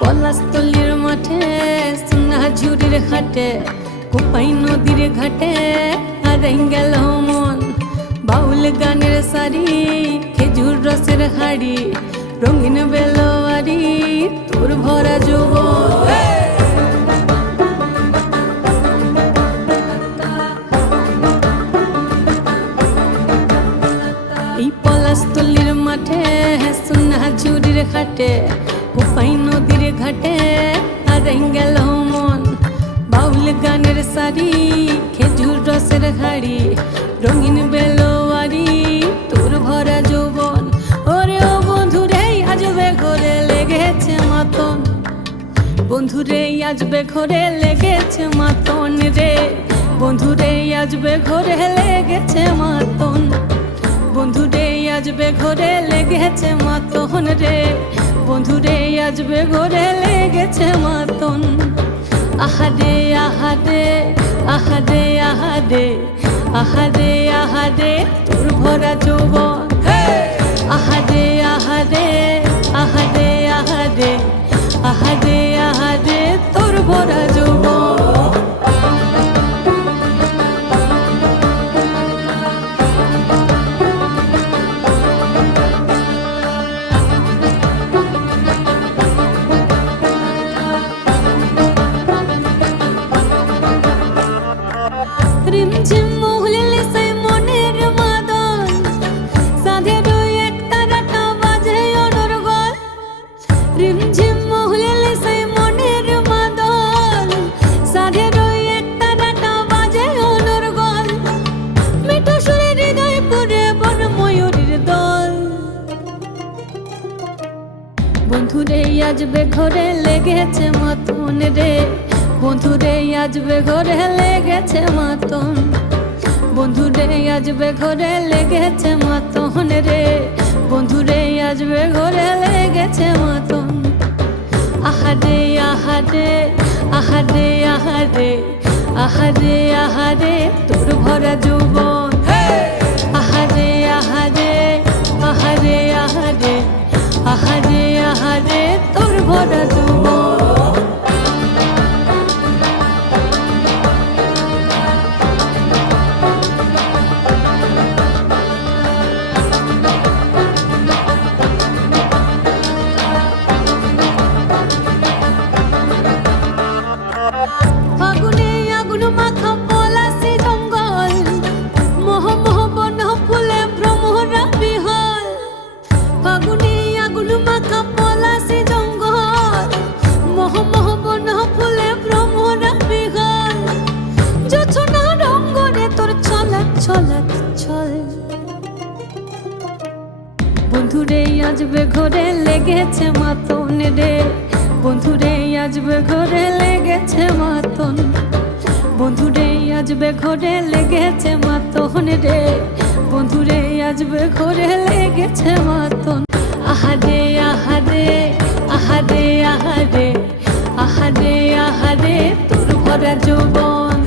পলাশতলির মাঠে সোনা ঝুড়ির ঘাটে কোপাই নদীর ঘাটে হারাই গেল মন বাউল গানের সারি খেজুর রসের হাড়ি রঙিন বেলোয়ারি তোর ভরা যৌবন এই পলাশতলির মাঠে সোনা ঝুড়ির ঘাটে কোপাই নদীর ঘাটে হারাই গেল মন বাউল গানের সারি খেজুর রসের হাড়ি রঙিন বেলোয়ারি তোর ভরা যৌবন ওরে ও বন্ধুরে আজবে ঘরে লেগেছে মাতন বন্ধুরে আজবে ঘরে লেগেছে মাতন রে বন্ধুরে আজবে ঘরে লেগেছে মাতন বন্ধুরে আজবে ঘরে লেগেছে মাতন রে বন্ধুরে আজবে ঘরে লেগেছে মাতন আহারে আহারে আহারে আহারে আহারে আহারে তোর ভরা যৌবন আহারে আহারে আহারে আহারে আহারে আহারে তোর ভরা যৌবন রিমঝিম মহুলিলে সেই মনের মাদন সাধের এক তারাটা বাজে অনর্গল রিমঝিম মহুলিলে সেই মনের মাদন সাধের এক তারাটা বাজে অনর্গল মিঠো সুরে হৃদয় পুরে বন ময়ূরীর দল বন্ধুরে আজবে ঘরে লেগেছে মাতন রে বন্ধুরে আজবে ঘরে লেগেছে মাতন বন্ধুরে আজবে ঘরে লেগেছে মাতন রে বন্ধুরে আজবে ঘরে লেগেছে মাতন আহারে আহারে আহারে আহারে আহারে আহারে তোর ভরা যৌবন আহারে আহারে আহারে আহারে আহারে আহারে তোর ভরা যৌবন ফাগুনে আগুন মাখা পলাশি জঙ্গল মোহ মোহ বন ফুলে ভ্রমরা বিহল ফাগুনে আগুন মাখা পলাশি জঙ্গল মোহ মোহ বন ফুলে ভ্রমরা বিহল জোছনা রঙ্গরে তোর ছলক ছলক ছল বন্ধুরে আজবে ঘরে লেগেছে মাতন রে বন্ধুরে আজবে ঘরে লেগেছে মাতন বন্ধুরে আজবে ঘরে লেগেছে মাতন রে বন্ধুরে আজবে ঘরে লেগেছে মাতন আহারে আহারে আহারে আহারে আহারে আহারে তোর ভরা যৌবন